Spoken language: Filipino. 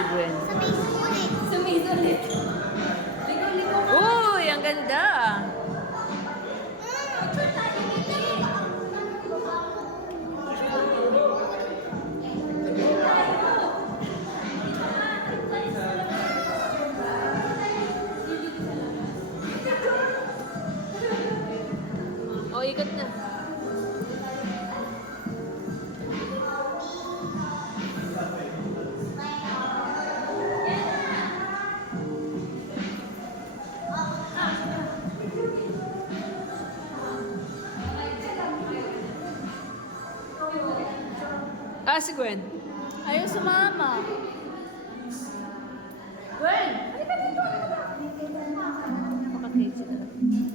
si Gwen. Sa may sulit. Uy, ang ganda. Picture tayo dito eh. O, ikot na. Ah, si Gwen. Ayaw sumama. Gwen! Halika dito. Napaka-crazy na.